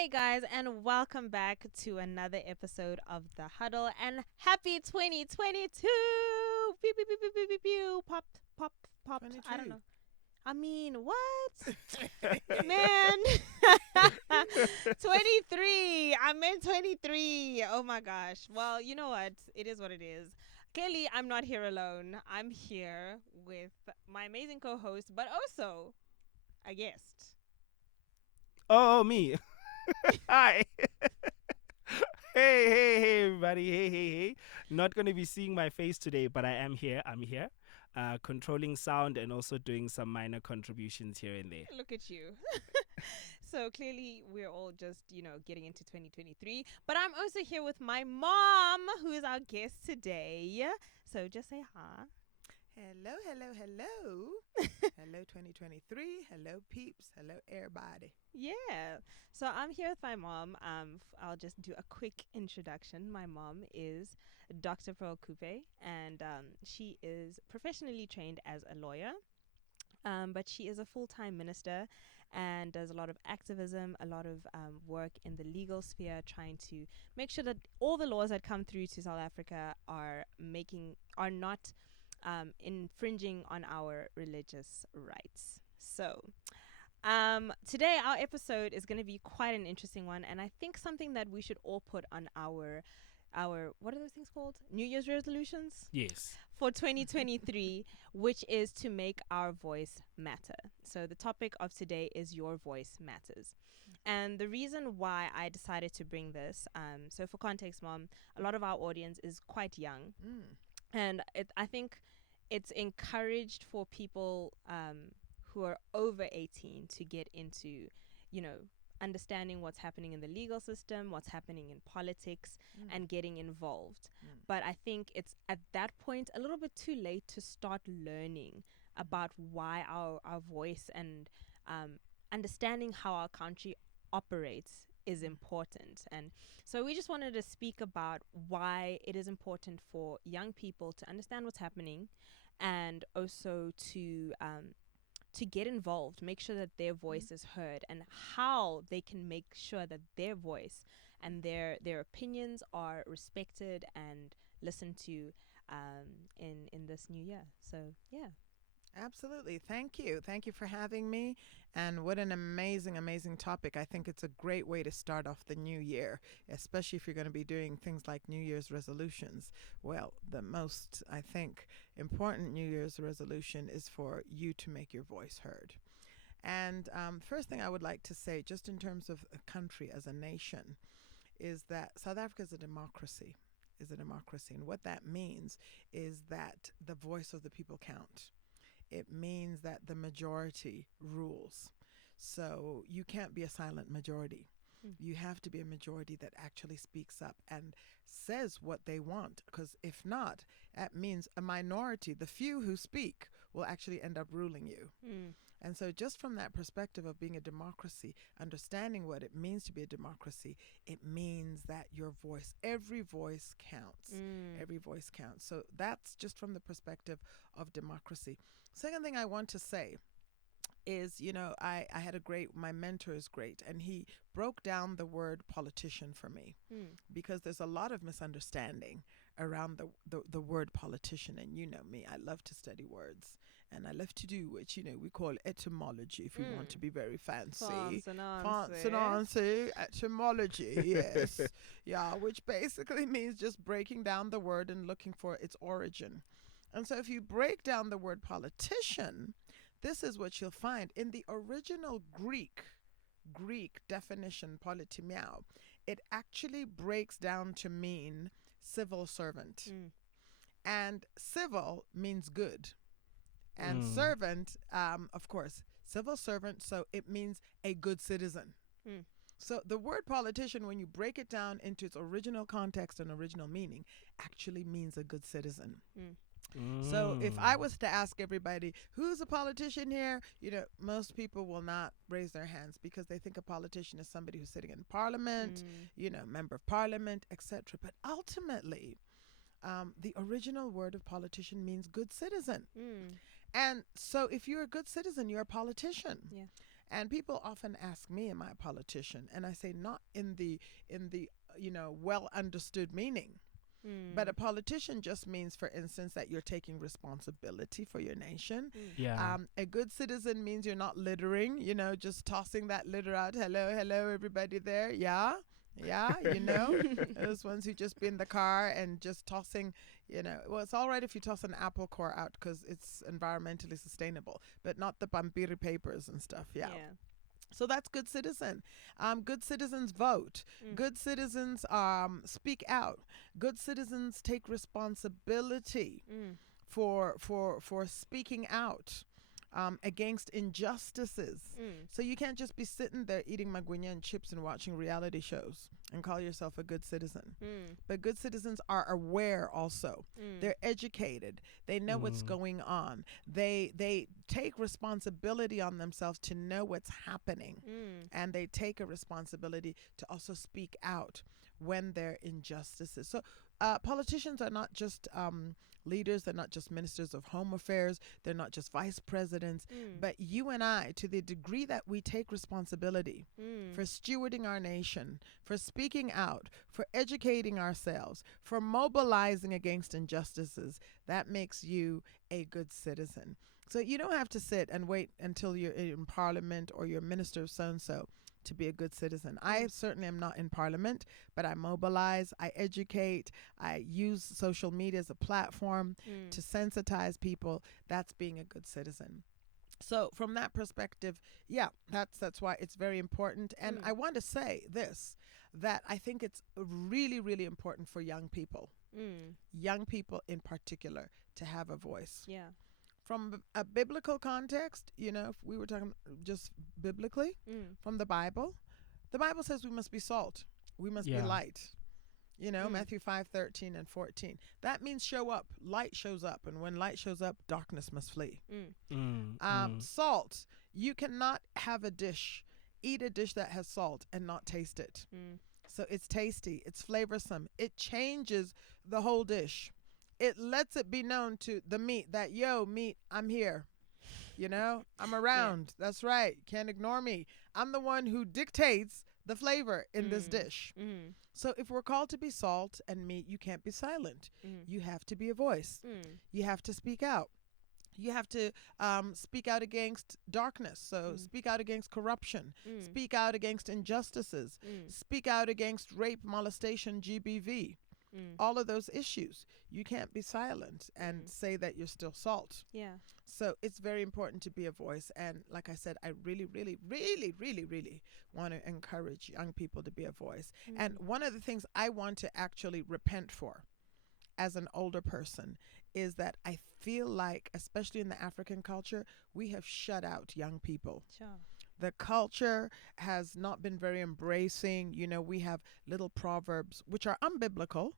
Hey guys, and welcome back to another episode of The Huddle. And happy 2022! Pew, pew, pew, pew, pew, pew, pew. Popped, popped, popped. I don't 22. know. I mean, what? Man. 23. I meant 23. Oh my gosh. Well, you know what? It is what it is. Kelly, I'm not here alone. I'm here with my amazing co host, but also a guest. Oh, me. Hi. Hey, everybody. Hey. Not going to be seeing my face today, but I am here. I'm here. Controlling sound and also doing some minor contributions here and there. Look at you. So clearly, we're all just, getting into 2023. But I'm also here with my mom, who is our guest today. So just say hi. Hello. Hello, 2023. Hello, peeps. Hello, everybody. Yeah. So I'm here with my mom. I'll just do a quick introduction. My mom is Dr. Pearl Kupe, and she is professionally trained as a lawyer. But she is a full-time minister and does a lot of activism, a lot of work in the legal sphere, trying to make sure that all the laws that come through to South Africa are not infringing on our religious rights. So today our episode is going to be quite an interesting one, and I think something that we should all put on our what are those things called? New Year's resolutions Yes. for 2023, which is to make our voice matter. So the topic of today is Your Voice Matters. And the reason why I decided to bring this, so for context, Mom, a lot of our audience is quite young. Mm. And I think it's encouraged for people who are over 18 to get into, you know, understanding what's happening in the legal system, what's happening in politics, and getting involved. But I think it's at that point a little bit too late to start learning about why our voice and understanding how our country operates is important. And so we just wanted to speak about why it is important for young people to understand what's happening, and also to get involved, make sure that their voice is heard, and how they can make sure that their voice and their opinions are respected and listened to in this new year. So yeah. Absolutely. Thank you. Thank you for having me. And what an amazing topic. I think it's a great way to start off the new year, especially if you're going to be doing things like New Year's resolutions. Well, the most, I think, important New Year's resolution is for you to make your voice heard. And first thing I would like to say, just in terms of a country as a nation, is that South Africa is a democracy. And what that means is that the voice of the people count. It means that the majority rules. So you can't be a silent majority. You have to be a majority that actually speaks up and says what they want. Because if not, that means a minority, the few who speak, will actually end up ruling you. And so, just from that perspective of being a democracy, understanding what it means to be a democracy, it means that your voice, every voice counts. Every voice counts. So, that's just from the perspective of democracy. Second thing I want to say is, I had my mentor is great, and he broke down the word politician for me, because there's a lot of misunderstanding around the word politician. And you know me, I love to study words. And I love to do what, we call etymology, if we want to be very fancy. Fancy, etymology, yes. Yeah, which basically means just breaking down the word and looking for its origin. And so if you break down the word politician, this is what you'll find. In the original Greek definition, politimiao, it actually breaks down to mean civil servant. And civil means good. And servant, of course, civil servant, so it means a good citizen. So the word politician, when you break it down into its original context and original meaning, actually means a good citizen. So if I was to ask everybody, who's a politician here? Most people will not raise their hands, because they think a politician is somebody who's sitting in parliament, member of parliament, etc. But ultimately, the original word of politician means good citizen. And so if you're a good citizen, you're a politician. Yeah. And people often ask me, am I a politician? And I say, not in the well understood meaning. But a politician just means, for instance, that you're taking responsibility for your nation. Yeah. A good citizen means you're not littering, just tossing that litter out. Hello, hello, everybody there. Yeah, yeah, those ones who just be in the car and just tossing, well, it's all right if you toss an apple core out because it's environmentally sustainable, but not the Pampiri papers and stuff. Yeah. So that's good citizen. Good citizens vote. Good citizens speak out. Good citizens take responsibility for speaking out against injustices. So you can't just be sitting there eating magunya and chips and watching reality shows and call yourself a good citizen. But good citizens are aware also. They're educated. They know what's going on. They take responsibility on themselves to know what's happening. And they take a responsibility to also speak out when there are injustices. So politicians are not just leaders. They're not just ministers of home affairs. They're not just vice presidents. But you and I, to the degree that we take responsibility for stewarding our nation, for speaking out, for educating ourselves, for mobilizing against injustices, that makes you a good citizen. So you don't have to sit and wait until you're in parliament or you're a minister of so-and-so to be a good citizen. I certainly am not in parliament, but I mobilize, I educate, I use social media as a platform to sensitize people. That's being a good citizen. So from that perspective, yeah, that's why it's very important. And I want to say this, that I think it's really, really important for young people in particular, to have a voice. Yeah. From a biblical context, if we were talking just biblically, from the Bible says we must be salt. We must be light. Matthew 5:13 and 14. That means show up. Light shows up. And when light shows up, darkness must flee. Salt. You cannot have eat a dish that has salt and not taste it. So it's tasty. It's flavorsome. It changes the whole dish. It lets it be known to the meat that, meat, I'm here. I'm around. Yeah. That's right. Can't ignore me. I'm the one who dictates the flavor in this dish. So if we're called to be salt and meat, you can't be silent. You have to be a voice. You have to speak out. You have to speak out against darkness. So speak out against corruption. Speak out against injustices. Speak out against rape, molestation, GBV. All of those issues. You can't be silent and say that you're still salt. Yeah. So it's very important to be a voice. And like I said, I really, really, really, really, really want to encourage young people to be a voice. And one of the things I want to actually repent for as an older person is that I feel like, especially in the African culture, we have shut out young people. Sure. The culture has not been very embracing. We have little proverbs, which are unbiblical,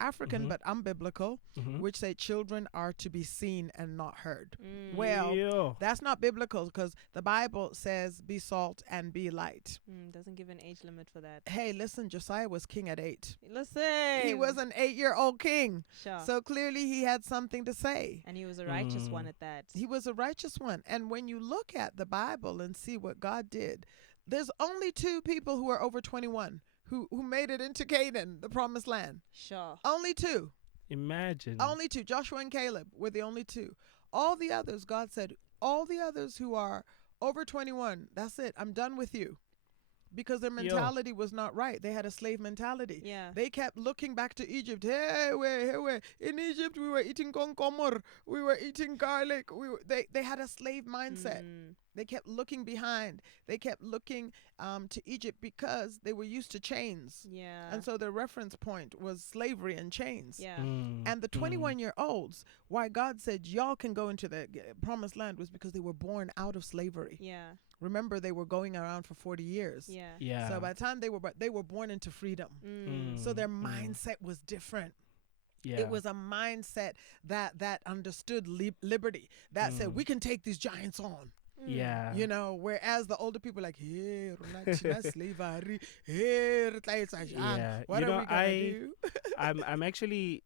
African, but unbiblical, which say children are to be seen and not heard. Well, that's not biblical because the Bible says be salt and be light. Doesn't give an age limit for that. Hey, listen, Josiah was king at 8. Listen. He was an 8-year-old king. Sure. So clearly he had something to say. And he was a righteous one at that. He was a righteous one. And when you look at the Bible and see what God did, there's only 2 people who are over 21 who made it into Canaan, the promised land. Sure. Only 2. Imagine. Only 2. Joshua and Caleb were the only 2. All the others, God said, all the others who are over 21, that's it. I'm done with you. Because their mentality was not right. They had a slave mentality. Yeah. They kept looking back to Egypt. Hey, in Egypt, we were eating konkomor. We were eating garlic. They had a slave mindset. They kept looking behind. They kept looking to Egypt because they were used to chains. Yeah. And so their reference point was slavery and chains. Yeah. And the 21-year-olds, why God said y'all can go into the promised land was because they were born out of slavery. Yeah. Remember, they were going around for 40 years. Yeah. So by the time they were born into freedom. So their mindset was different. Yeah. It was a mindset that understood liberty, that said, we can take these giants on. Yeah. You know, whereas the older people are like, hey, slavery, hey, Yeah. what You are know, we gonna do? I'm actually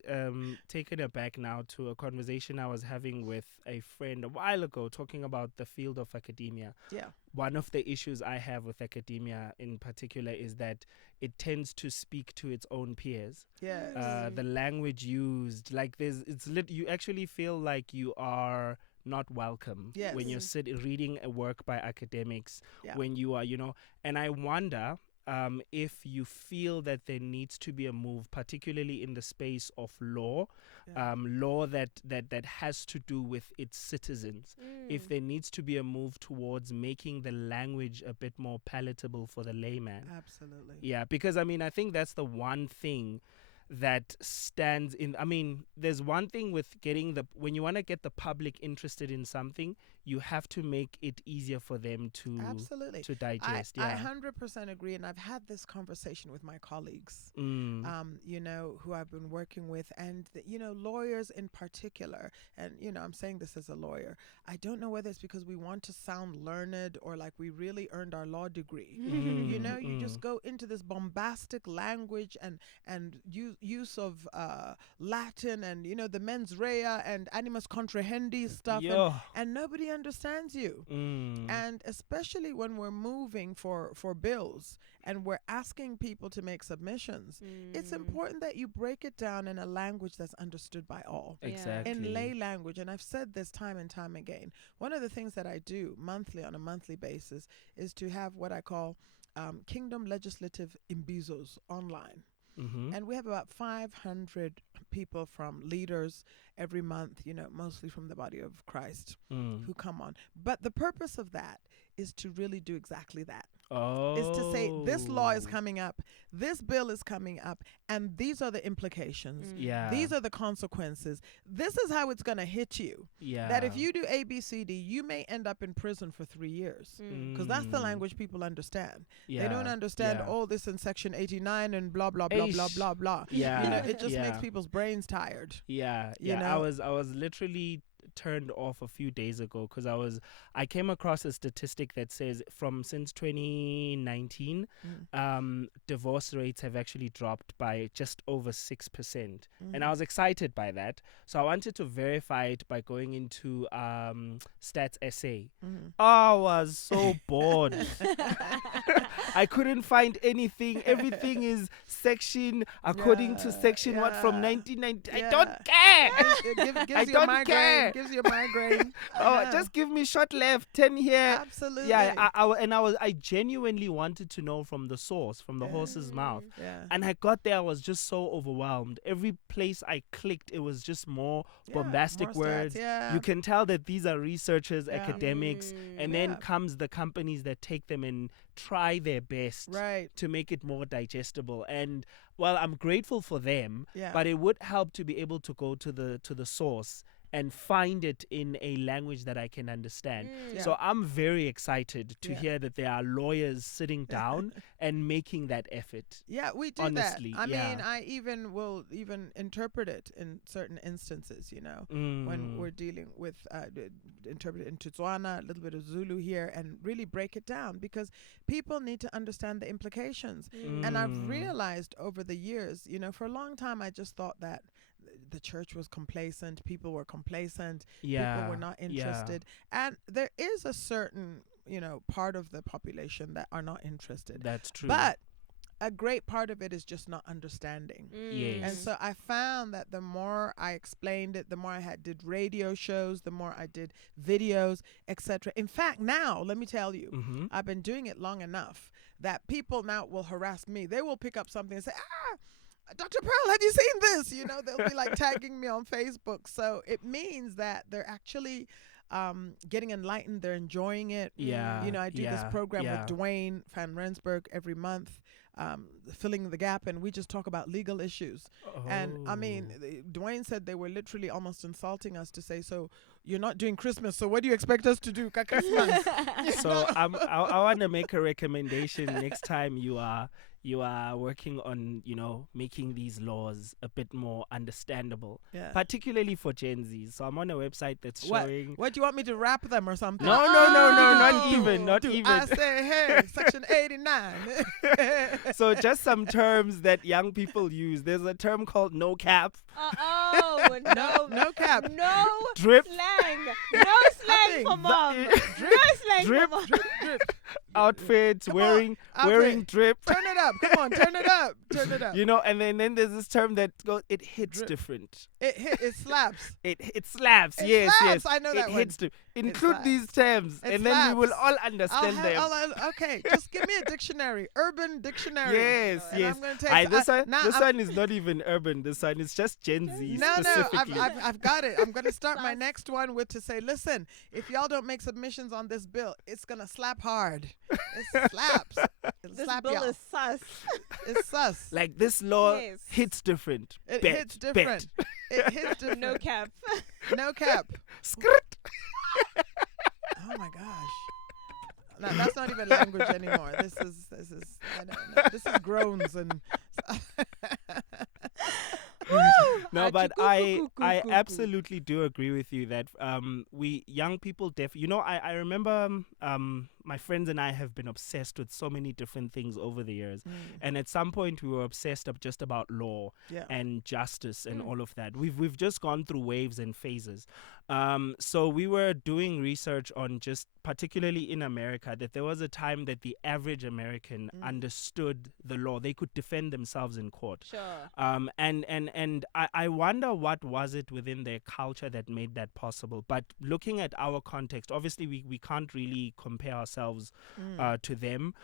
taken aback now to a conversation I was having with a friend a while ago, talking about the field of academia. Yeah. One of the issues I have with academia in particular is that it tends to speak to its own peers. Yes. The language used, like you actually feel like you are not welcome Yes. when you're reading a work by academics, Yeah. when you are, and I wonder if you feel that there needs to be a move, particularly in the space of law, law that has to do with its citizens. If there needs to be a move towards making the language a bit more palatable for the layman. Absolutely. Yeah, because I think that's the one thing that stands in. There's one thing with when you want to get the public interested in something, you have to make it easier for them to Absolutely to digest. I 100% agree, and I've had this conversation with my colleagues, who I've been working with, and lawyers in particular. And I'm saying this as a lawyer. I don't know whether it's because we want to sound learned or like we really earned our law degree. You just go into this bombastic language and use of Latin and the mens rea and animus comprehendi stuff, and nobody understands you. And especially when we're moving for bills and we're asking people to make submissions, it's important that you break it down in a language that's understood by all. Exactly. In lay language. And I've said this time and time again. One of the things that I do on a monthly basis is to have what I call Kingdom Legislative Imbizos online. And we have about 500 people from leaders every month, mostly from the body of Christ, who come on. But the purpose of that is to really do exactly that. Is to say, this law is coming up, this bill is coming up, and these are the implications. These are the consequences. This is how it's going to hit you. That if you do A, B, C, D, you may end up in prison for 3 years. Because that's the language people understand. They don't understand all this in Section 89 and blah, blah, blah, blah, blah, blah. It just makes people's brains tired. I was literally turned off a few days ago because I came across a statistic that says since 2019 divorce rates have actually dropped by just over 6%, and I was excited by that, so I wanted to verify it by going into Stats SA. I was so bored. I couldn't find anything. Everything is section according to section what from 1990. I don't care. Gives you a migraine. Gives you a migraine. Just give me short left, 10 here. Absolutely. Yeah, I genuinely wanted to know from the source, from the horse's mouth. And I got there, I was just so overwhelmed. Every place I clicked, it was just more bombastic more words. Stats, You can tell that these are researchers, academics, and then comes the companies that take them and try their best to make it more digestible. And well, I'm grateful for them, but it would help to be able to go to the source and find it in a language that I can understand. So I'm very excited to hear that there are lawyers sitting down and making that effort. Yeah, we do honestly, that. I mean, I will interpret it in certain instances, when we're dealing with interpret it in Tswana, a little bit of Zulu here, and really break it down because people need to understand the implications. And I've realized over the years, for a long time, I just thought that the church was complacent, people were complacent, people were not interested. And there is a certain, part of the population that are not interested. That's true. But a great part of it is just not understanding. Yes. And so I found that the more I explained it, the more I did radio shows, the more I did videos, etc. In fact, now, let me tell you, I've been doing it long enough that people now will harass me. They will pick up something and say, Dr. Pearl, have you seen this? They'll be like tagging me on Facebook. So it means that they're actually getting enlightened. They're enjoying it. I do this program with Dwayne Van Rensburg every month, Filling the Gap, and we just talk about legal issues. And I mean, Dwayne said they were literally almost insulting us to say, so you're not doing Christmas, so what do you expect us to do? Christmas. So I want to make a recommendation next time you are you are working on, making these laws a bit more understandable, Yeah. particularly for Gen Z. So I'm on a website that's What? showing. What do you want me to rap them or something? No, not even, not Do even. I say, hey, Section 89? So just some terms that young people use. There's a term called no cap, No cap. No drip, slang. No slang for mom. No slang drip, for mom. Drip. outfits, Come wearing on, wearing outfit. drip. Turn it up. Come on, turn it up. Turn it up. And then there's this term that goes, it hits Drip. different. It slaps. It slaps. It Yes, slaps. yes. I know it that hits one. Include slaps. these terms, It and then we will slaps. all understand them. Okay, just give me a dictionary, urban dictionary. Yes, And yes. I'm gonna take This I'm- one is not even urban. This one is just Gen Z No, specifically. I've got it. I'm gonna start my next one with to say, listen, if y'all don't make submissions on this bill, it's gonna slap hard. It slaps. It'll This slap bill y'all. is sus. It's sus. Like this law Yes. hits different. It Bet, hits different. It hits different. No cap. No cap. Skirt. Oh my gosh. No, that's not even language anymore. This is I don't know. This is groans and No, but I absolutely do agree with you that we young people I remember my friends and I have been obsessed with so many different things over the years, and at some point we were obsessed just about law and justice and all of that. We've just gone through waves and phases. So we were doing research on just particularly in America that there was a time that the average American understood the law. They could defend themselves in court. Sure. And I wonder what was it within their culture that made that possible. But looking at our context, obviously we can't really compare ourselves to them.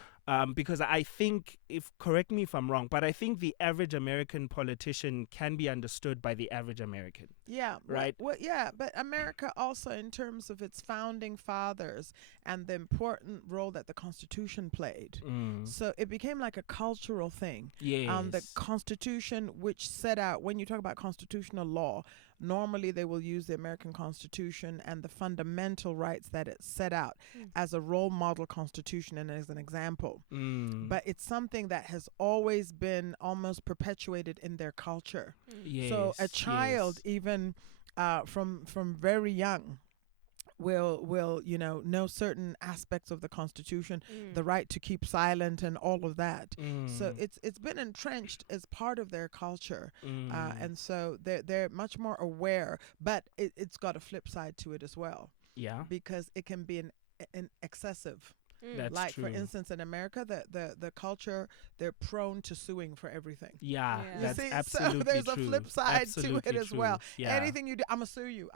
Because I think, correct me if I'm wrong, but I think the average American politician can be understood by the average American. Yeah. Right. Yeah, but America also, in terms of its founding fathers and the important role that the Constitution played. So it became like a cultural thing. Yes. The Constitution, which set out, when you talk about constitutional law, normally they will use the American Constitution and the fundamental rights that it set out as a role model constitution and as an example. But it's something that has always been almost perpetuated in their culture. Yes, So a child, even from very young, will know certain aspects of the Constitution, the right to keep silent and all of that. So it's been entrenched as part of their culture, and so they're much more aware. But it's got a flip side to it as well. Yeah, because it can be an excessive. That's like true. For instance, in America, the culture, they're prone to suing for everything. Yeah, Yeah. that's You see, absolutely so there's true. a flip side Absolutely to it as true. well. Yeah. Anything you do, I'ma sue you.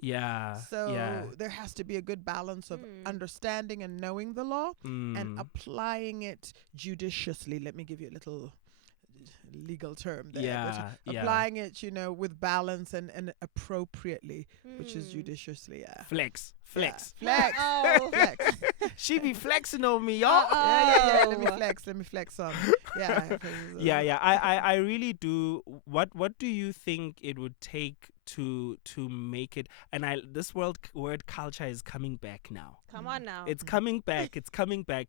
Yeah. So yeah. there has to be a good balance of understanding and knowing the law and applying it judiciously. Let me give you a little legal term there. Yeah, but yeah. applying it, with balance and appropriately, which is judiciously. Yeah. Flex. Flex. Oh. Flex. She be flexing on me, y'all. Yeah. Let me flex on. Yeah. Yeah. I really do. What do you think it would take to make it? And this word culture is coming back now. Come on now. It's coming back. It's coming back.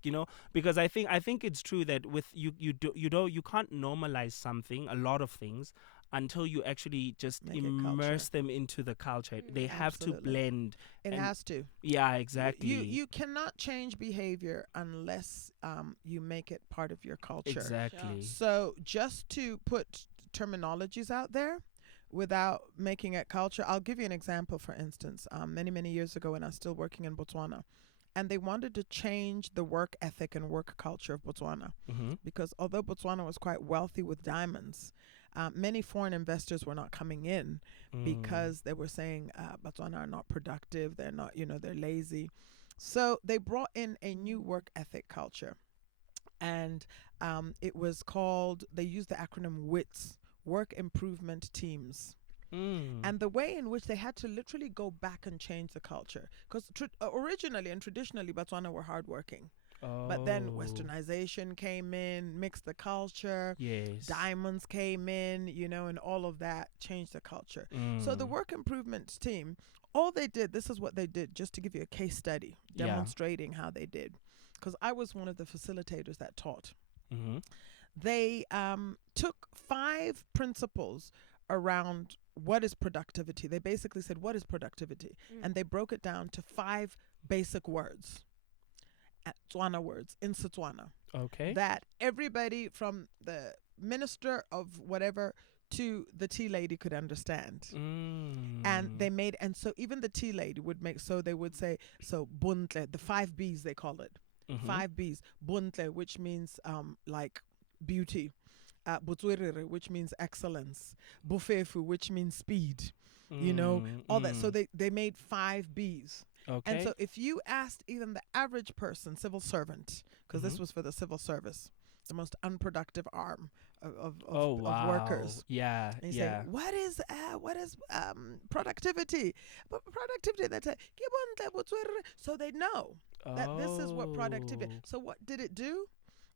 Because I think it's true that with you can't normalize something, a lot of things, until you actually just Make it immerse culture. them into the culture. They have to Absolutely. blend. It has to. Yeah, exactly. You cannot change behavior unless you make it part of your culture. Exactly. So just to put terminologies out there without making it culture, I'll give you an example. For instance, many years ago when I was still working in Botswana, and they wanted to change the work ethic and work culture of Botswana, because although Botswana was quite wealthy with diamonds, many foreign investors were not coming in because they were saying Botswana are not productive. They're not, they're lazy. So they brought in a new work ethic culture, and it was called, they used the acronym WITS, Work Improvement Teams. And the way in which they had to literally go back and change the culture, because originally and traditionally Botswana were hardworking. But then westernization came in, mixed the culture. Yes. Diamonds came in, and all of that changed the culture. So the work improvement team, all they did, this is what they did, just to give you a case study demonstrating how they did. Because I was one of the facilitators that taught. they took 5 principles around what is productivity. They basically said, what is productivity? And they broke it down to 5 basic words, Tswana words in Setswana, Okay. that everybody from the minister of whatever to the tea lady could understand. And they made, and so even the tea lady would make, so they would say, so buntle, the 5 B's they call it. 5 B's. Buntle, which means like beauty. Butswerere, which means excellence. Bufefu, which means speed. You know, all that. So they made 5 B's. Okay. And so if you asked even the average person, civil servant, because this was for the civil service, the most unproductive arm of workers. Yeah. And you say, what is productivity? But productivity, they say, so they know that this is what productivity. So what did it do?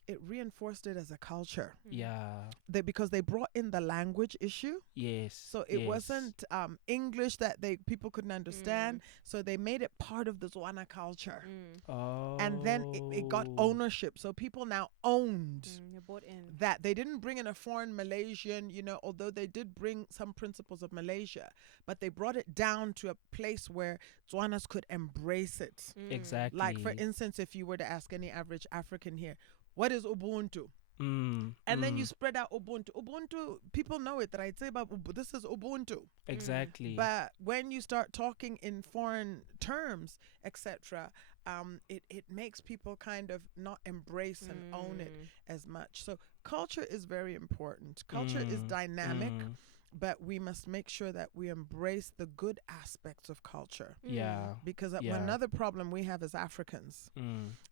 It reinforced it as a culture. Yeah. Because they brought in the language issue. Yes. So it wasn't English that people couldn't understand. So they made it part of the Tswana culture. Oh. And then it got ownership. So people now owned bought in. that. They didn't bring in a foreign Malaysian, you know, although they did bring some principles of Malaysia, but they brought it down to a place where Tswanas could embrace it. Exactly. Like, for instance, if you were to ask any average African here, what is Ubuntu? And then you spread out Ubuntu. Ubuntu, people know it, right? Say about this is Ubuntu. Exactly. But when you start talking in foreign terms, etc., it makes people kind of not embrace and own it as much. So culture is very important. Culture is dynamic. But we must make sure that we embrace the good aspects of culture. Yeah. Because another problem we have as Africans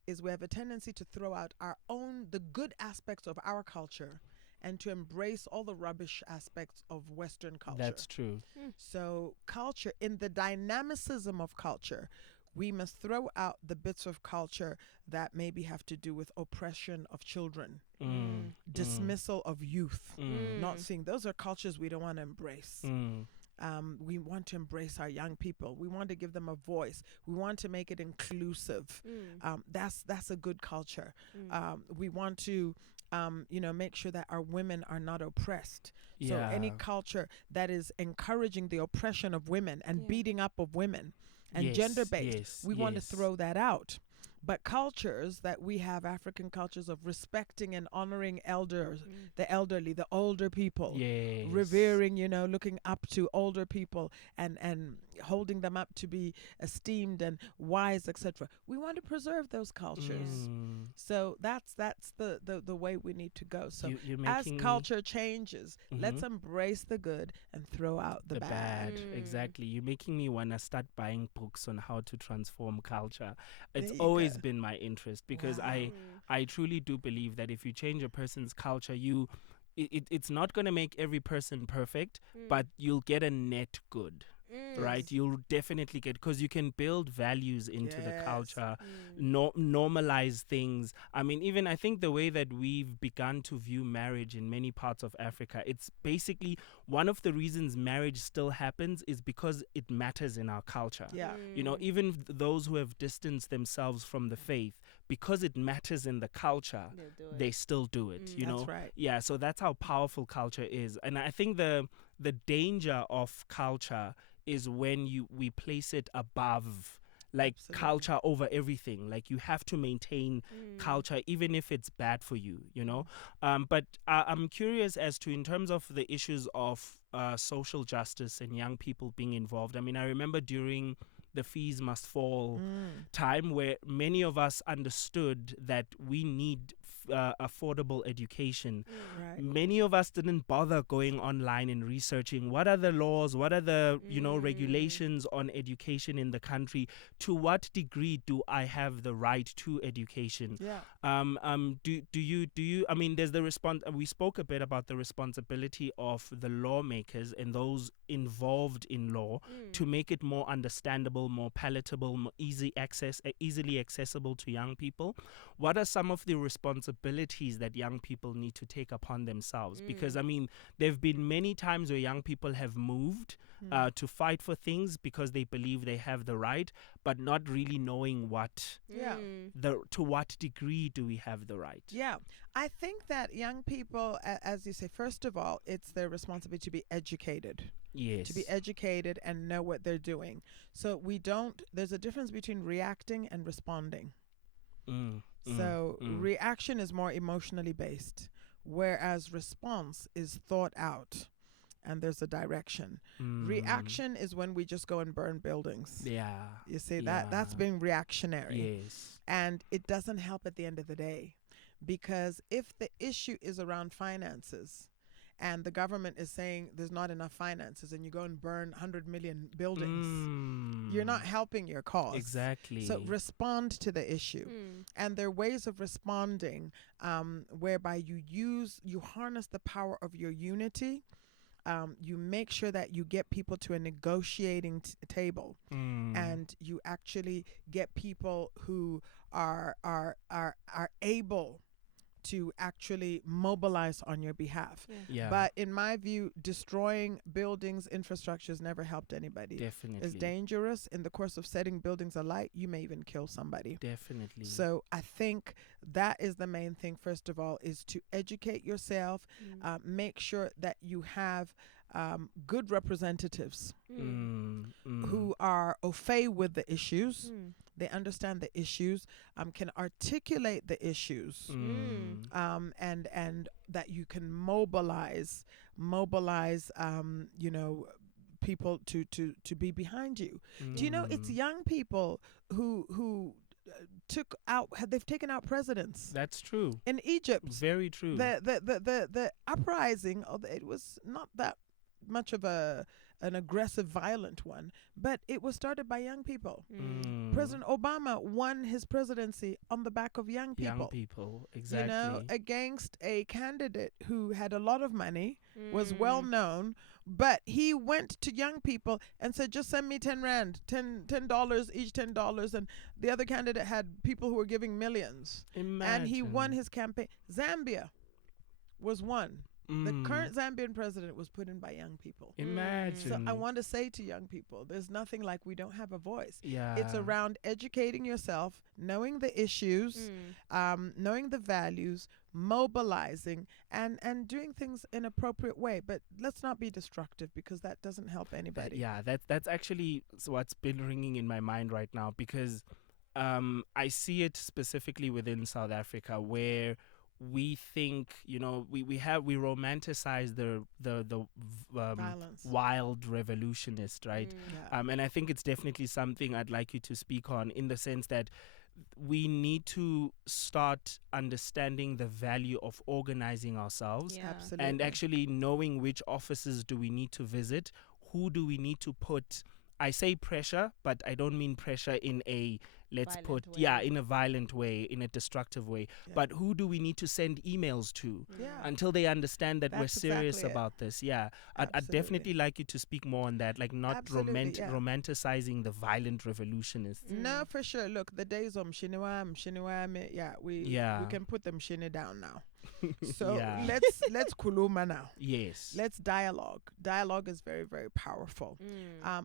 is we have a tendency to throw out the good aspects of our culture and to embrace all the rubbish aspects of Western culture. That's true. So culture, in the dynamicism of culture, we must throw out the bits of culture that maybe have to do with oppression of children, dismissal of youth, not seeing. Those are cultures we don't want to embrace. We want to embrace our young people. We want to give them a voice. We want to make it inclusive. That's a good culture. We want to make sure that our women are not oppressed. So any culture that is encouraging the oppression of women and beating up of women and gender-based, we want to throw that out. But cultures that we have, African cultures of respecting and honoring elders, the elderly, the older people, revering, looking up to older people and holding them up to be esteemed and wise, etc. We want to preserve those cultures. So that's the way we need to go. So as culture changes, let's embrace the good and throw out the bad. Exactly. You're making me want to start buying books on how to transform culture. It's always been my interest because I truly do believe that if you change a person's culture, it's not going to make every person perfect, but you'll get a net good. Right, you'll definitely get, because you can build values into the culture, normalize things. I mean, even I think the way that we've begun to view marriage in many parts of Africa, it's basically one of the reasons marriage still happens is because it matters in our culture. Even those who have distanced themselves from the faith, because it matters in the culture, they still do it. That's right. Yeah, so that's how powerful culture is. And I think the danger of culture is when we place it above, like culture over everything. Like you have to maintain culture even if it's bad for you, But I'm curious as to, in terms of the issues of social justice and young people being involved. I mean, I remember during the Fees Must Fall time where many of us understood that we need affordable education. Many of us didn't bother going online and researching what are the laws, what are the regulations on education in the country. To what degree do I have the right to education? Do you? I mean, there's the response. We spoke a bit about the responsibility of the lawmakers and those involved in law to make it more understandable, more palatable, more easily accessible to young people. What are some of the responsibilities responsibilities that young people need to take upon themselves. Because, I mean, there have been many times where young people have moved to fight for things because they believe they have the right, but not really knowing what, Yeah. to what degree do we have the right. Yeah. I think that young people, as you say, first of all, it's their responsibility to be educated. Yes. To be educated and know what they're doing. So there's a difference between reacting and responding. So reaction is more emotionally based, whereas response is thought out and there's a direction. Reaction is when we just go and burn buildings. Yeah. You see, that's being reactionary. Yes. And it doesn't help at the end of the day, because if the issue is around finances and the government is saying there's not enough finances and you go and burn 100 million buildings, you're not helping your cause. Exactly. So respond to the issue. And there are ways of responding whereby you harness the power of your unity. You make sure that you get people to a negotiating table, and you actually get people who are able to actually mobilize on your behalf. Yeah. But in my view, destroying buildings, infrastructures never helped anybody. Definitely. It's dangerous. In the course of setting buildings alight, you may even kill somebody. Definitely. So I think that is the main thing, first of all, is to educate yourself, make sure that you have good representatives who are au fait with the issues. They understand the issues, can articulate the issues, and that you can mobilize, people to be behind you. Do you know it's young people who they've taken out presidents. That's true. In Egypt. Very true. The uprising, it was not that much of an aggressive, violent one, but it was started by young people. President Obama won his presidency on the back of young people. Young people, exactly. You know, against a candidate who had a lot of money, was well known, but he went to young people and said, just send me 10 rand, $10, each $10. And the other candidate had people who were giving millions. Imagine. And he won his campaign. Zambia was won. The current Zambian president was put in by young people. Imagine. So I want to say to young people, there's nothing like we don't have a voice. Yeah. It's around educating yourself, knowing the issues, knowing the values, mobilizing, and doing things in appropriate way. But let's not be destructive, because that doesn't help anybody. That's actually what's been ringing in my mind right now, because I see it specifically within South Africa, where we think, we romanticize the wild revolutionist, right? And I think it's definitely something I'd like you to speak on, in the sense that we need to start understanding the value of organizing ourselves, Absolutely. and actually knowing which offices do we need to visit, who do we need to put. I say pressure, but I don't mean pressure in a in a violent way, in a destructive way. But who do we need to send emails to until they understand that we're serious about this? I'd definitely like you to speak more on that, like not romanticizing the violent revolutionists. No, for sure. Look, the days of Mshiniwa, we can put them Mshini down now. So let's kuluma now. Yes. Let's dialogue. Dialogue is very, very powerful.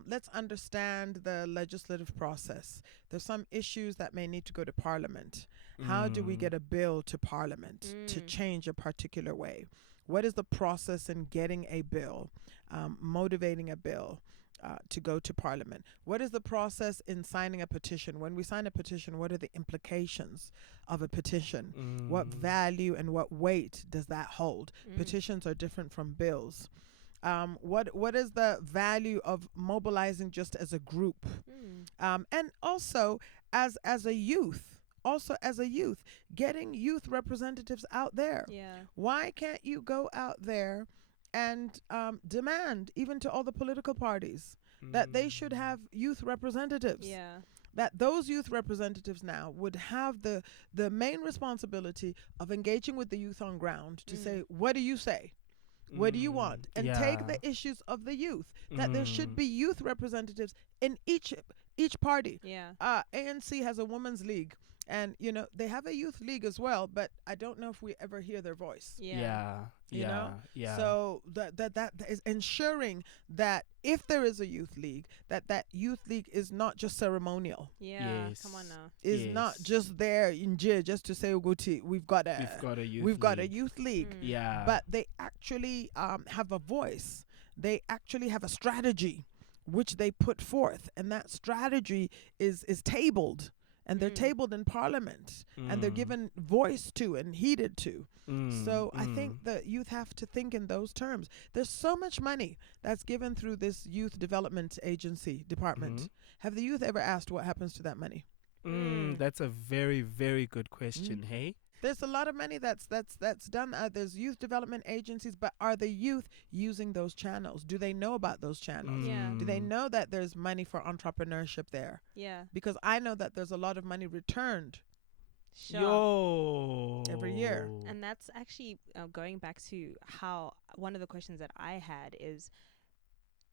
Let's understand the legislative process. There's some issues that may need to go to Parliament. How do we get a bill to Parliament to change a particular way? What is the process in getting a bill, motivating a bill to go to Parliament? What is the process in signing a petition? When we sign a petition, what are the implications of a petition? What value and what weight does that hold? Petitions are different from bills. What is the value of mobilizing just as a group? And also as a youth, getting youth representatives out there. Why can't you go out there and demand, even to all the political parties, that they should have youth representatives? That those youth representatives now would have the main responsibility of engaging with the youth on ground to say, what do you say? What do you want? And take the issues of the youth. That there should be youth representatives in each party. ANC has a women's league. And, they have a youth league as well, but I don't know if we ever hear their voice. Yeah. You know? Yeah. So that is ensuring that if there is a youth league, that youth league is not just ceremonial. Yeah. Yes. Come on now. Is Yes. not just there in jail just to say, Uguti, we've got a youth league. Yeah. But they actually have a voice. They actually have a strategy which they put forth, and that strategy is tabled, and they're tabled in Parliament, and they're given voice to and heeded to. So I think the youth have to think in those terms. There's so much money that's given through this youth development agency department. Have the youth ever asked what happens to that money? That's a very, very good question. Hey, there's a lot of money that's done. There's youth development agencies, but are the youth using those channels? Do they know about those channels? Yeah. Do they know that there's money for entrepreneurship there? Yeah. Because I know that there's a lot of money returned Sure. Yo. every year. And that's actually going back to how one of the questions that I had is,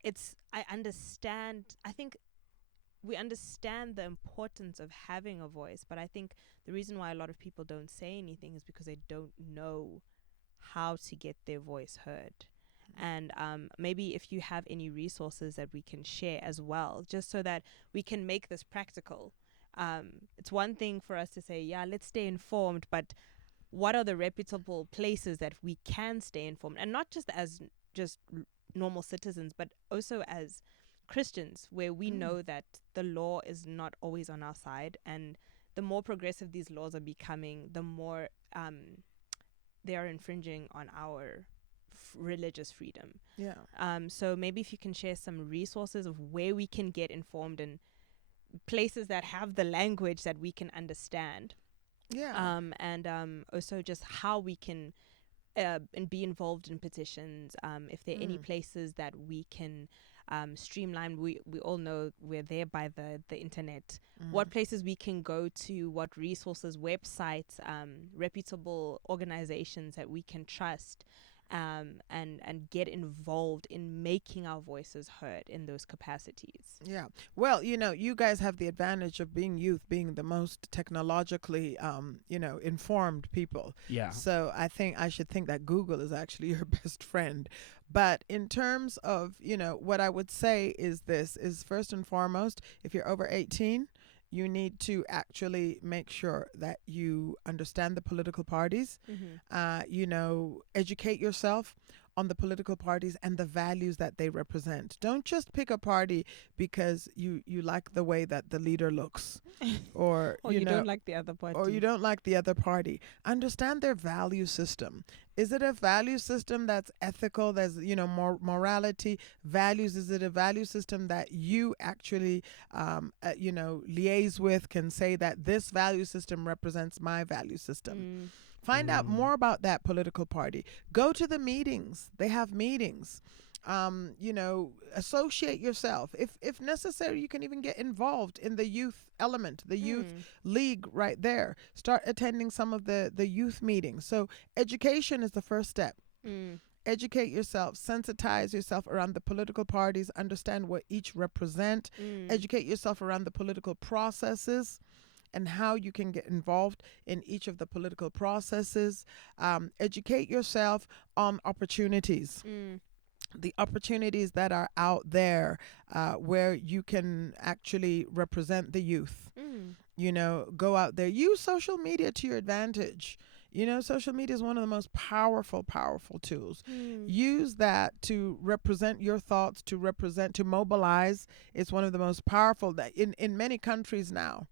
I think we understand the importance of having a voice, but I think the reason why a lot of people don't say anything is because they don't know how to get their voice heard. And maybe if you have any resources that we can share as well, just so that we can make this practical. It's one thing for us to say, yeah, let's stay informed, but what are the reputable places that we can stay informed? And not just as just normal citizens, but also as Christians, where we know that the law is not always on our side, and the more progressive these laws are becoming, the more they are infringing on our religious freedom. Yeah. So maybe if you can share some resources of where we can get informed and places that have the language that we can understand. Yeah. And also just how we can and be involved in petitions. If there are any places that we can streamline, we all know we're there by the internet. What places we can go to, what resources, websites, reputable organizations that we can trust, and get involved in making our voices heard in those capacities. Yeah. Well, you guys have the advantage of being youth, being the most technologically, informed people. Yeah. So I should think that Google is actually your best friend. But in terms of, what I would say is this, is first and foremost, if you're over 18, you need to actually make sure that you understand the political parties, educate yourself on the political parties and the values that they represent. Don't just pick a party because you like the way that the leader looks or you don't like the other party. Or you don't like the other party. Understand their value system. Is it a value system that's ethical? There's, morality, values. Is it a value system that you actually, liaise with, can say that this value system represents my value system? Find out more about that political party. Go to the meetings. They have meetings. Associate yourself. If necessary, you can even get involved in the youth element, the youth league right there. Start attending some of the youth meetings. So education is the first step. Educate yourself, sensitize yourself around the political parties, understand what each represent, educate yourself around the political processes and how you can get involved in each of the political processes. Educate yourself on opportunities. The opportunities that are out there where you can actually represent the youth. Go out there. Use social media to your advantage. Social media is one of the most powerful tools. Use that to represent your thoughts, to mobilize. It's one of the most powerful that in many countries now.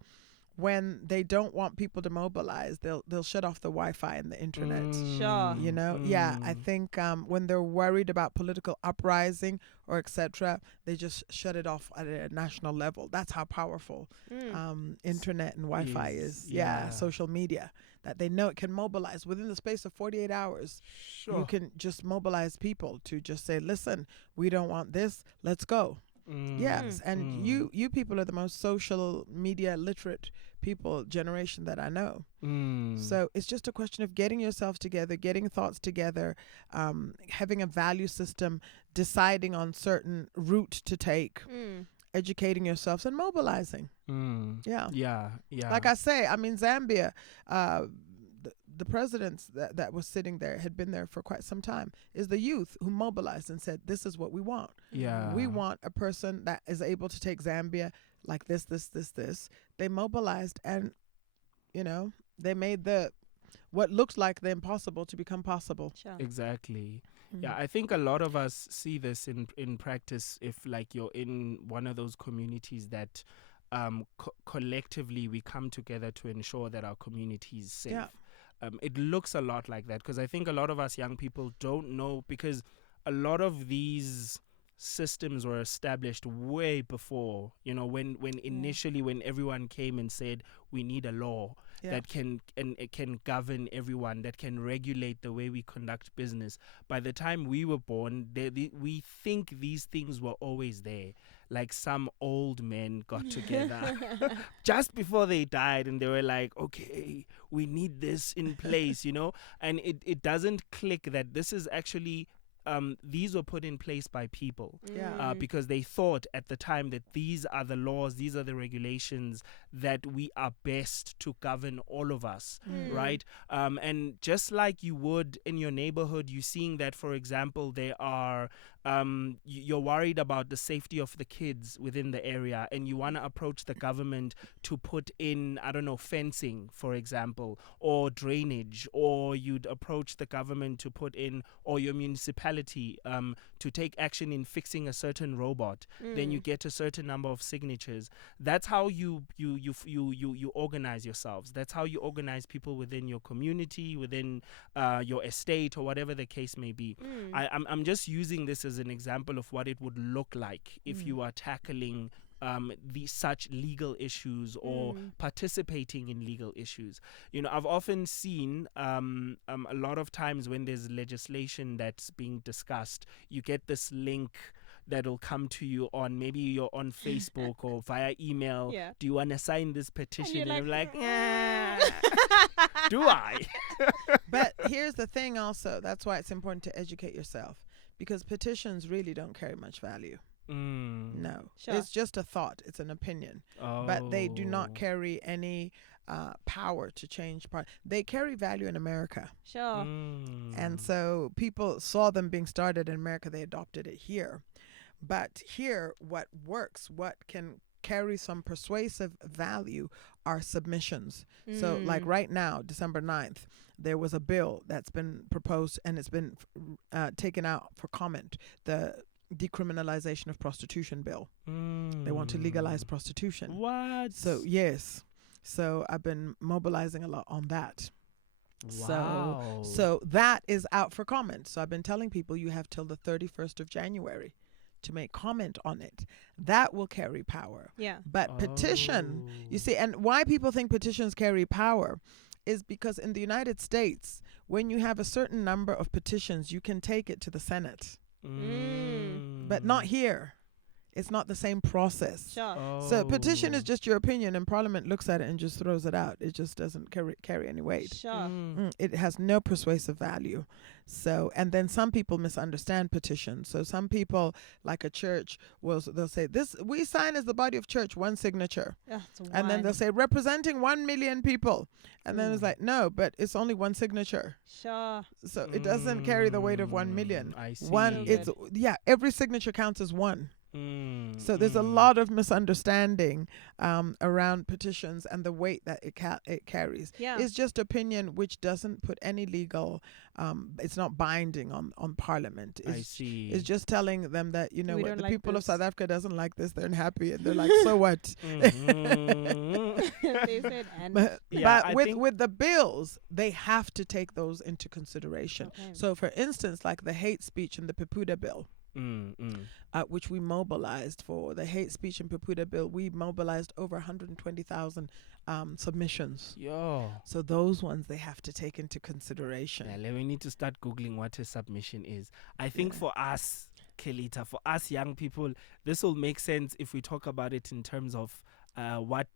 When they don't want people to mobilize, they'll shut off the Wi-Fi and the internet. Sure. Yeah, I think when they're worried about political uprising or etc., they just shut it off at a national level. That's how powerful internet and Wi-Fi is. Yeah, social media, that they know it can mobilize within the space of 48 hours. Sure. You can just mobilize people to just say, listen, we don't want this, let's go. Yes, and you people are the most social media literate generation that I know. So it's just a question of getting yourself together, getting thoughts together, having a value system, deciding on certain route to take, educating yourselves and mobilizing. Yeah. Yeah. Yeah. Like I say, I mean, Zambia, the presidents that was sitting there had been there for quite some time, is the youth who mobilized and said, this is what we want. Yeah. We want a person that is able to take Zambia like this. They mobilized and, they made what looks like the impossible to become possible. Sure. Exactly. Yeah, I think a lot of us see this in practice if like you're in one of those communities that collectively we come together to ensure that our community is safe. Yeah. It looks a lot like that because I think a lot of us young people don't know, because a lot of these systems were established way before, when initially when everyone came and said we need a law that can it can govern everyone, that can regulate the way we conduct business. By the time we were born, we think these things were always there. Like some old men got together just before they died and they were like, okay, we need this in place, and it doesn't click that this is actually these were put in place by people because they thought at the time that these are the laws, these are the regulations that we are best to govern all of us, right? And just like you would in your neighborhood, you're seeing that, for example, there are you're worried about the safety of the kids within the area and you want to approach the government to put in, I don't know, fencing, for example, or drainage, or you'd approach the government to put in, or your municipality to take action in fixing a certain robot. Then you get a certain number of signatures. That's how you organize yourselves. That's how you organize people within your community, within your estate, or whatever the case may be. I'm just using this as an example of what it would look like if you are tackling such legal issues or participating in legal issues. I've often seen a lot of times when there's legislation that's being discussed, you get this link that'll come to you on, maybe you're on Facebook or via email. Yeah. Do you want to sign this petition? And And you're I'm like, do I? But here's the thing also, that's why it's important to educate yourself, because petitions really don't carry much value. No. Sure. It's just a thought. It's an opinion. But they do not carry any power to change part. They carry value in America. Sure. And so people saw them being started in America. They adopted it here. But here, what works, what can carry some persuasive value are submissions. So like right now, December 9th, there was a bill that's been proposed and it's been taken out for comment. The decriminalization of prostitution bill. They want to legalize prostitution. What? So yes. So I've been mobilizing a lot on that. Wow. So that is out for comment. So I've been telling people you have till the 31st of January to make comment on it. That will carry power. Yeah. But petition, you see, and why people think petitions carry power is because in the United States, when you have a certain number of petitions, you can take it to the Senate. But not here. It's not the same process. Sure. So petition is just your opinion, and Parliament looks at it and just throws it out. It just doesn't carry any weight. Sure. It has no persuasive value. So, and then some people misunderstand petitions. So some people, like a church, they'll say, "This we sign as the body of church, one signature," and then they'll say, "Representing 1 million people," and then it's like, "No, but it's only one signature." Sure. So it doesn't carry the weight of 1 million. I see. Every signature counts as one. So there's a lot of misunderstanding around petitions and the weight that it carries. Yeah. It's just opinion which doesn't put any legal, it's not binding on Parliament. I see. It's just telling them that, We what, don't the like people of this. South Africa doesn't like this, they're unhappy, and they're like, so what? They said, and But, Yeah, I but think- with the bills, they have to take those into consideration. Okay. So for instance, like the hate speech in the Pepuda bill, which we mobilized for the hate speech and Pepuda bill, we mobilized over 120,000 submissions. Yo. So those ones they have to take into consideration. Yeah, we need to start Googling what a submission is. I think for us, Kelitah, for us young people, this will make sense if we talk about it in terms of what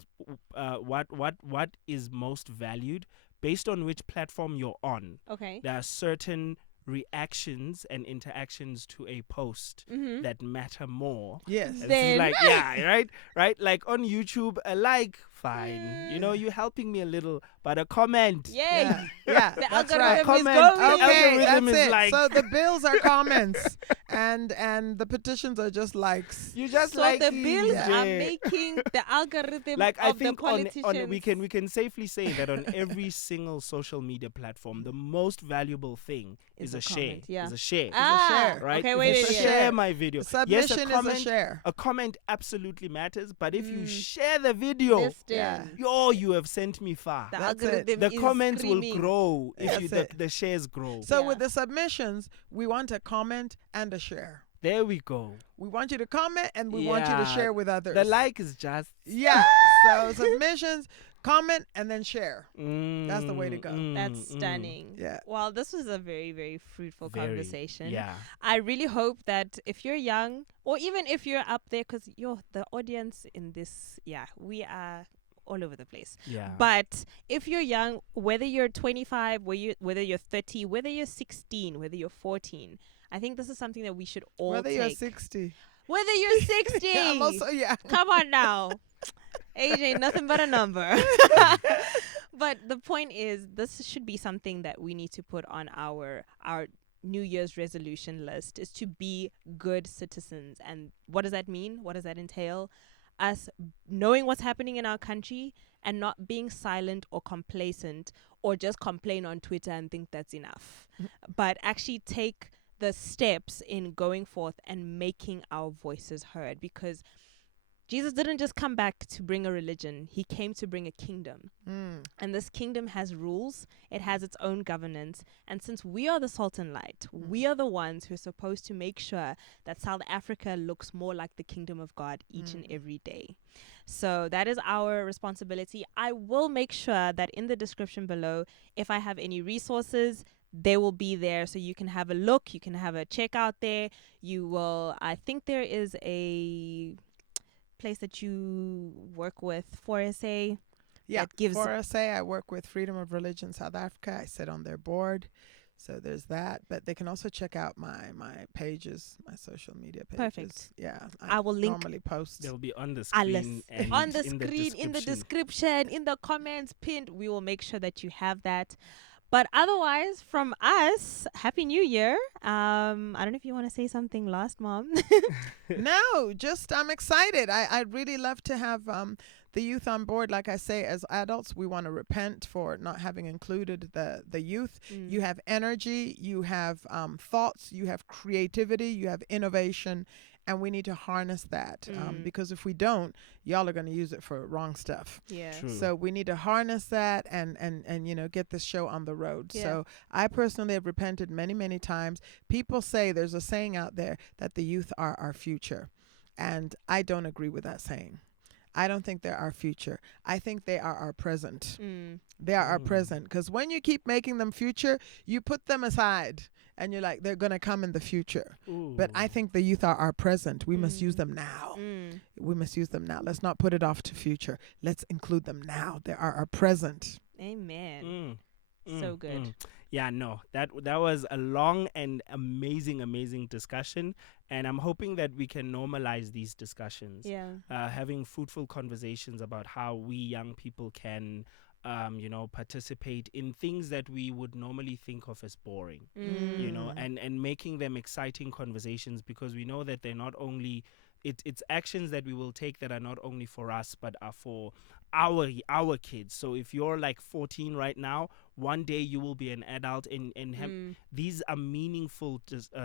is most valued based on which platform you're on. okay. There are certain reactions and interactions to a post Mm-hmm. that matter more. Yes. And this is Then- like, yeah, right. Like on YouTube, a like, fine. You know, you're helping me a little, but a comment. Yay! Yeah, yeah, The that's algorithm right. is Comment. going. The Okay, algorithm that's is it. like- So the bills are comments, and the petitions are just likes. You just So like the bills Yeah. are making the algorithm like of I think the politicians. on we can safely say that on every single social media platform, the most valuable thing is a a share. comment, yeah. Is a share. share. Right? Okay, If wait, you wait, share yeah. my video. Submission yes, a comment, is a share. a comment absolutely matters, but if you Mm. share the video, Listen, Yeah. you have sent me far. the That's it. algorithm The is comments screaming. will grow if That's it. the shares grow. So Yeah. with the submissions, we want a comment and a share. There we go. We want you to comment and we want you to Yeah. share with others. The like is just Yeah. So submissions, comment, and then share. That's the way to go. That's stunning. Yeah. Well, this was a very, very fruitful Very, conversation. Yeah. I really hope that if you're young, or even if you're up there, because you're the audience in this, we are all over the place. Yeah. But if you're young, whether you're 25, whether you're 30, whether you're 16, whether you're 14, I think this is something that we should all Whether take. you're 60. Whether you're 60. I'm also, yeah. Come on now. Age ain't nothing but a number. But the point is, this should be something that we need to put on our New Year's resolution list, is to be good citizens. And what does that mean? What does that entail? Us knowing what's happening in our country and not being silent or complacent or just complain on Twitter and think that's enough. But actually take the steps in going forth and making our voices heard, because Jesus didn't just come back to bring a religion. He came to bring a kingdom. And this kingdom has rules. It has its own governance. And since we are the salt and light, we are the ones who are supposed to make sure that South Africa looks more like the kingdom of God each and every day. So that is our responsibility. I will make sure that in the description below, if I have any resources, they will be there, so you can have a look, you can have a check out there. You will, I think there is a place that you work with, FORSA. Yeah. That gives- FORSA, I work with Freedom of Religion South Africa. I sit on their board. So there's that. But they can also check out my pages, my social media pages. Perfect. Yeah. I will link normally post. They'll be on the alles screen and on the in screen, in the description. description, in the comments pinned. We will make sure that you have that. But otherwise, from us, Happy New Year. I don't know if you want to say something last, Mom. No, just I'm excited. I'd really love to have the youth on board. Like I say, as adults, we want to repent for not having included the youth. You have energy, you have thoughts, you have creativity, you have innovation, and we need to harness that because if we don't, y'all are going to use it for wrong stuff. Yeah. True. So we need to harness that and get this show on the road. Yeah. So I personally have repented many times. People say, there's a saying out there that the youth are our future, and I don't agree with that saying. I don't think they're our future. I think they are our present. They are our present, because when you keep making them future, you put them aside and you're like, they're going to come in the future. But I think the youth are our present. We must use them now. We must use them now. Let's not put it off to future. Let's include them now. They are our present. Amen. So good. Yeah, no, that was a long and amazing discussion, and I'm hoping that we can normalize these discussions. Yeah. Having fruitful conversations about how we young people can participate in things that we would normally think of as boring, and making them exciting conversations, because we know that they're not only it's actions that we will take that are not only for us but are for our kids. So if you're like 14 right now, one day you will be an adult, and these are meaningful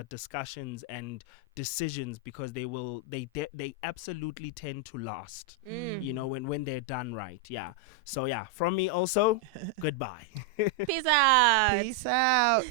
discussions and decisions, because they absolutely tend to last. When they're done right. Yeah. So yeah, from me also, goodbye. Peace out. Peace out.